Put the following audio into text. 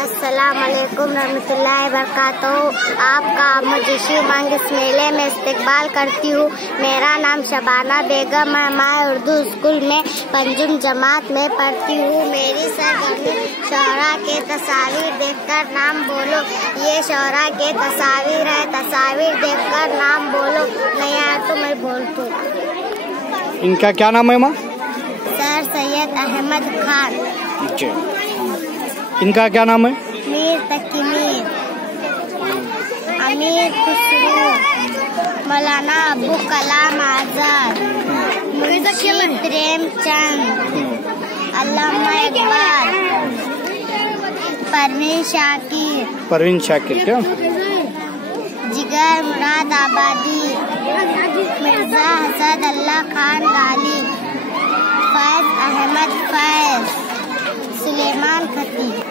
अस्सलामुअलैकुम रहमतुल्लाहि वबरकातुहू। आपका मुझे मांग इस मेले में इस्तकबाल करती हूँ। मेरा नाम शबाना बेगम है। मैं उर्दू स्कूल में पंजुम जमात में पढ़ती हूँ। मेरी सरगर्मी शौरा के तस्वीर देखकर नाम बोलो। ये शौरा के तस्वीर है, तस्वीर देखकर नाम बोलो। नहीं आया तो मैं बोलती हूँ। इनका क्या नाम है माँ? सर सैयद अहमद खान। इनका क्या नाम है? मीर तकीमीर, अमीर खुसरू, मौलाना अबू कलाम आजाद, मुंशी प्रेमचंद, अल्लामा इकबाल, परवीन शाकिर क्या? जिगर मुराद आबादी, मिर्जा हसन अल्लाह खान गालिब, फैज अहमद फैज, सुलेमान खतीब।